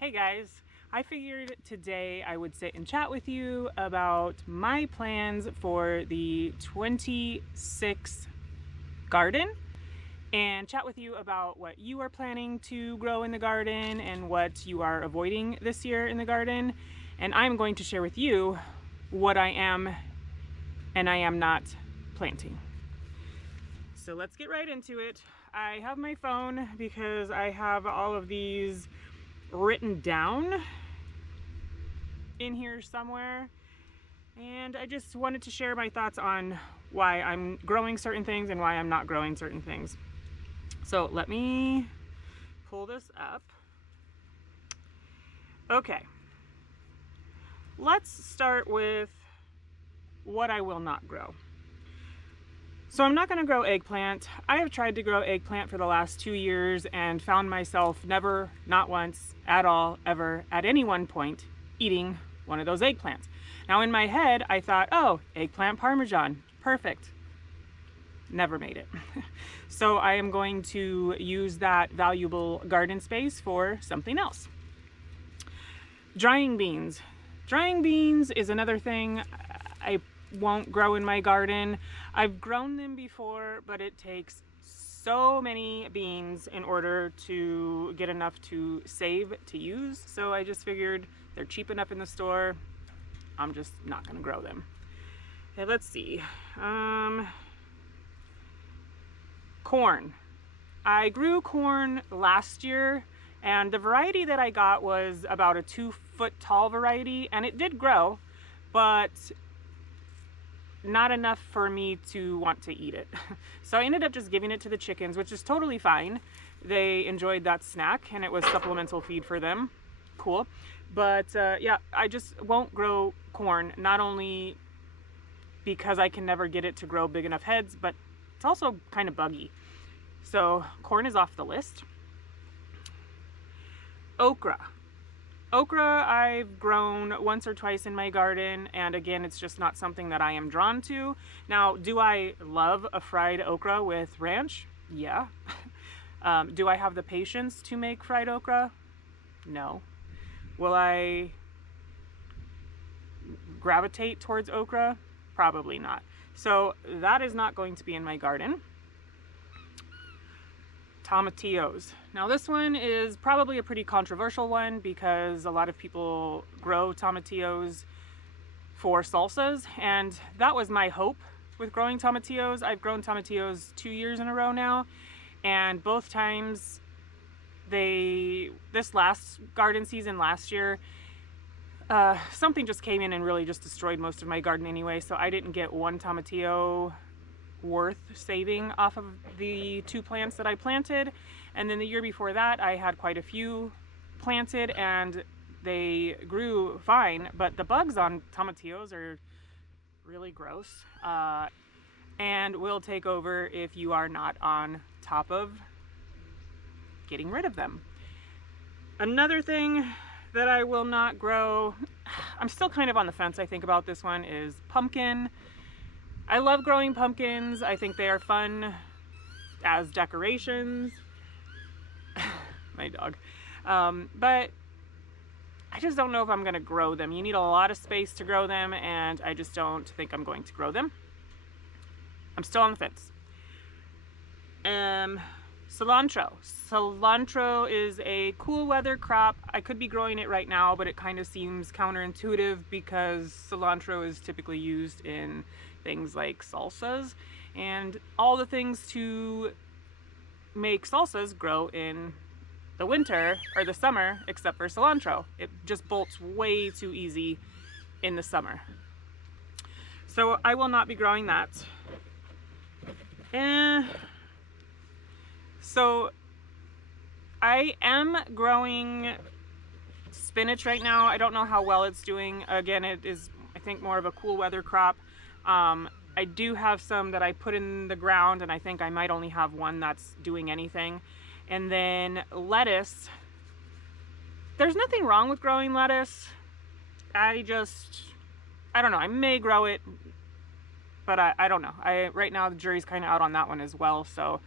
Hey guys, I figured today I would sit and chat with you about my plans for the 26 garden and chat with you about what you are planning to grow in the garden and what you are avoiding this year in the garden. And I'm going to share with you what I am and I am not planting. So let's get right into it. I have my phone because I have all of these written down in here somewhere, and I just wanted to share my thoughts on why I'm growing certain things and why I'm not growing certain things. So let me pull this up. Okay, let's start with what I will not grow. So I'm not going to grow eggplant. I have tried to grow eggplant for the last 2 years and found myself never, not once, at all, ever, at any one point, eating one of those eggplants. Now in my head, I thought, oh, eggplant parmesan, perfect. Never made it. So I am going to use that valuable garden space for something else. Drying beans. Drying beans is another thing I won't grow in my garden. I've grown them before, but it takes so many beans in order to get enough to save to use. So I just figured they're cheap enough in the store. I'm just not gonna grow them. Okay, let's see. Corn. I grew corn last year, and the variety that I got was about a 2-foot tall variety, and it did grow, but not enough for me to want to eat it. So I ended up just giving it to the chickens, which is totally fine. They enjoyed that snack and it was supplemental feed for them. Cool. But yeah, I just won't grow corn, not only because I can never get it to grow big enough heads, but it's also kind of buggy. So corn is off the list. Okra. Okra I've grown once or twice in my garden, and again, it's just not something that I am drawn to. Now, do I love a fried okra with ranch? Yeah. Do I have the patience to make fried okra? No. Will I gravitate towards okra? Probably not. So that is not going to be in my garden. Tomatillos. Now this one is probably a pretty controversial one because a lot of people grow tomatillos for salsas, and that was my hope with growing tomatillos. I've grown tomatillos 2 years in a row now, and both times this last garden season last year, something just came in and really just destroyed most of my garden anyway, so I didn't get one tomatillo worth saving off of the 2 plants that I planted. And then the year before that I had quite a few planted and they grew fine, but the bugs on tomatillos are really gross and will take over if you are not on top of getting rid of them. Another thing that I will not grow, I'm still kind of on the fence I think about this one, is pumpkin. I love growing pumpkins. I think they are fun as decorations. My dog. But I just don't know if I'm going to grow them. You need a lot of space to grow them, and I just don't think I'm going to grow them. I'm still on the fence. Cilantro. Cilantro is a cool weather crop. I could be growing it right now, but it kind of seems counterintuitive because cilantro is typically used in things like salsas, and all the things to make salsas grow in the winter or the summer except for cilantro. It just bolts way too easy in the summer. So I will not be growing that. So I am growing spinach right now. I don't know how well it's doing. Again, it is, I think, more of a cool weather crop. I do have some that I put in the ground, and I think I might only have one that's doing anything. And then lettuce. There's nothing wrong with growing lettuce. I don't know. I may grow it, but I don't know. Right now the jury's kind of out on that one as well. So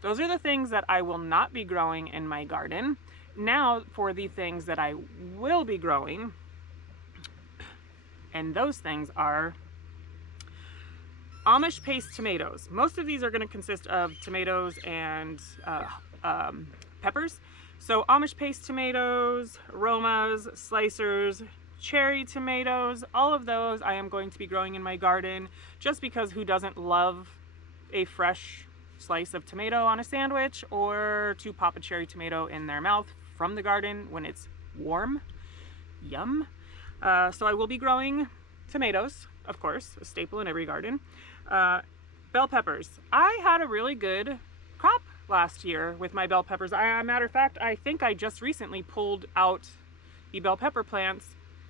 those are the things that I will not be growing in my garden. now for the things that I will be growing, and those things are Amish paste tomatoes. Most of these are going to consist of tomatoes and peppers. So Amish paste tomatoes, Romas, slicers, cherry tomatoes, all of those I am going to be growing in my garden, just because who doesn't love a fresh slice of tomato on a sandwich, or to pop a cherry tomato in their mouth from the garden when it's warm. Yum. So I will be growing tomatoes, of course, a staple in every garden. Bell peppers. I had a really good crop last year with my bell peppers. Matter of fact, I think I just recently pulled out the bell pepper plants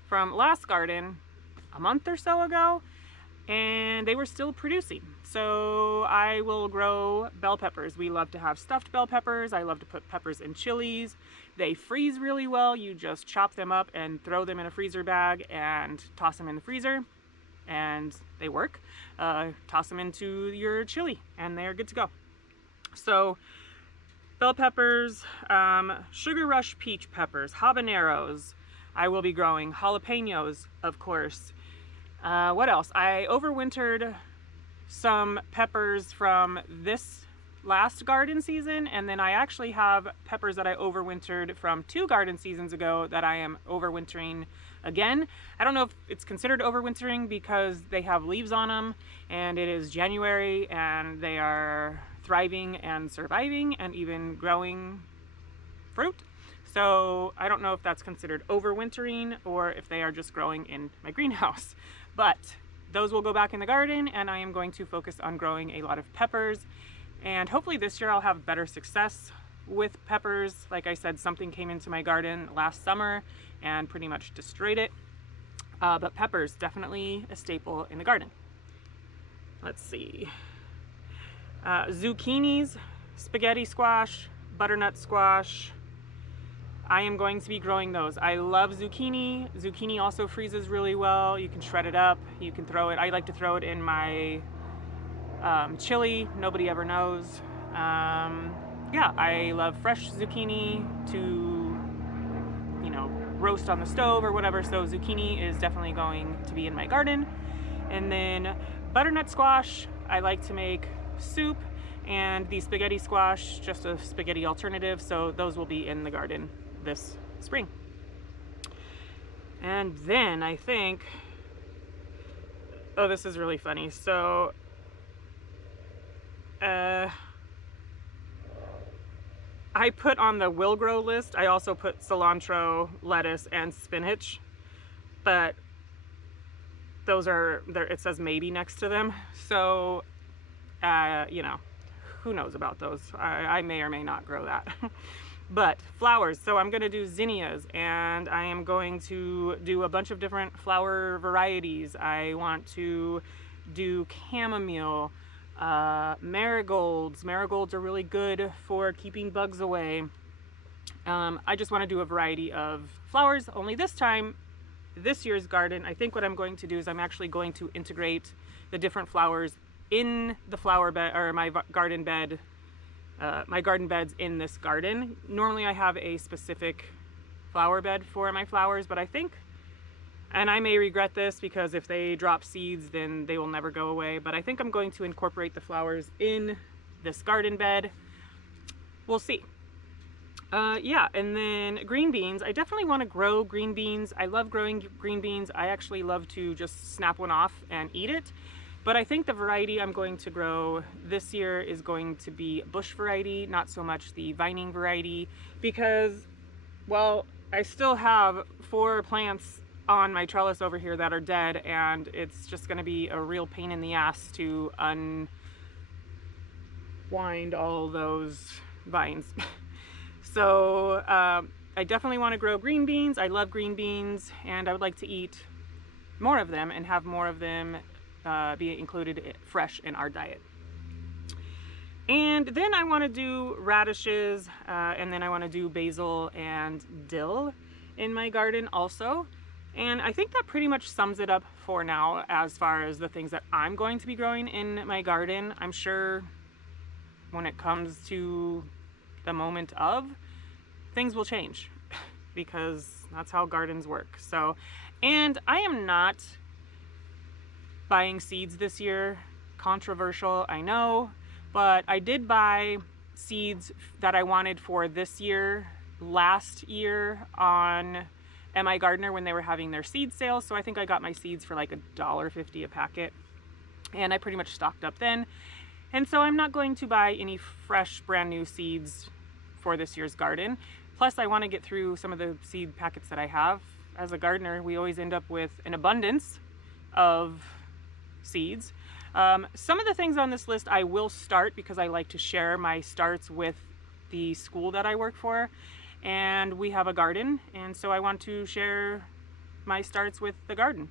from last garden a month or so ago, and they were still producing. So I will grow bell peppers. We love to have stuffed bell peppers. I love to put peppers in chilies. They freeze really well. You just chop them up and throw them in a freezer bag and toss them in the freezer, and they work. Toss them into your chili and they're good to go. So bell peppers, sugar rush peach peppers, habaneros. I will be growing jalapenos, of course. What else? I overwintered some peppers from this last garden season, and then I actually have peppers that I overwintered from 2 garden seasons ago that I am overwintering again. I don't know if it's considered overwintering because they have leaves on them and it is January and they are thriving and surviving and even growing fruit. So I don't know if that's considered overwintering or if they are just growing in my greenhouse. But those will go back in the garden, and I am going to focus on growing a lot of peppers. And hopefully this year I'll have better success with peppers. Like I said, something came into my garden last summer and pretty much destroyed it. But peppers, definitely a staple in the garden. Let's see. Zucchinis, spaghetti squash, butternut squash. I am going to be growing those. I love zucchini. Zucchini also freezes really well. You can shred it up. You can throw it. I like to throw it in my chili. Nobody ever knows. Yeah, I love fresh zucchini to, you know, roast on the stove or whatever. So zucchini is definitely going to be in my garden. And then butternut squash, I like to make soup, and the spaghetti squash, just a spaghetti alternative. So those will be in the garden this spring. And then I think, oh, this is really funny. So I put on the will grow list, I also put cilantro, lettuce, and spinach, but those are there, it says maybe next to them. So you know, who knows about those? I may or may not grow that. But flowers, so I'm going to do zinnias, and I am going to do a bunch of different flower varieties. I want to do chamomile, marigolds. Marigolds are really good for keeping bugs away. I just want to do a variety of flowers, only this time, this year's garden, I think what I'm going to do is I'm actually going to integrate the different flowers in the flower bed, or my garden bed, my garden beds in this garden. Normally I have a specific flower bed for my flowers, but I think, and I may regret this because if they drop seeds then they will never go away, but I think I'm going to incorporate the flowers in this garden bed. We'll see. Yeah, and then green beans. I definitely want to grow green beans. I love growing green beans. I actually love to just snap one off and eat it. But I think the variety I'm going to grow this year is going to be bush variety, not so much the vining variety, because, well, I still have 4 plants on my trellis over here that are dead, and it's just going to be a real pain in the ass to unwind all those vines. So I definitely want to grow green beans. I love green beans, and I would like to eat more of them and have more of them be included fresh in our diet. And then I want to do radishes, and then I want to do basil and dill in my garden also. And I think that pretty much sums it up for now as far as the things that I'm going to be growing in my garden. I'm sure when it comes to the moment of, things will change because that's how gardens work. So, and I am not buying seeds this year. Controversial, I know, but I did buy seeds that I wanted for this year last year on MI Gardener when they were having their seed sale. So I think I got my seeds for like $1.50 a packet, and I pretty much stocked up then. And so I'm not going to buy any fresh brand new seeds for this year's garden. Plus I want to get through some of the seed packets that I have. As a gardener, we always end up with an abundance of seeds. Some of the things on this list I will start because I like to share my starts with the school that I work for, and we have a garden, and so I want to share my starts with the garden.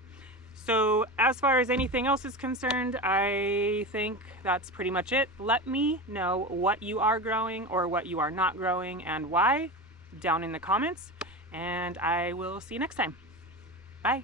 So as far as anything else is concerned, I think that's pretty much it. Let me know what you are growing or what you are not growing and why down in the comments, and I will see you next time. Bye.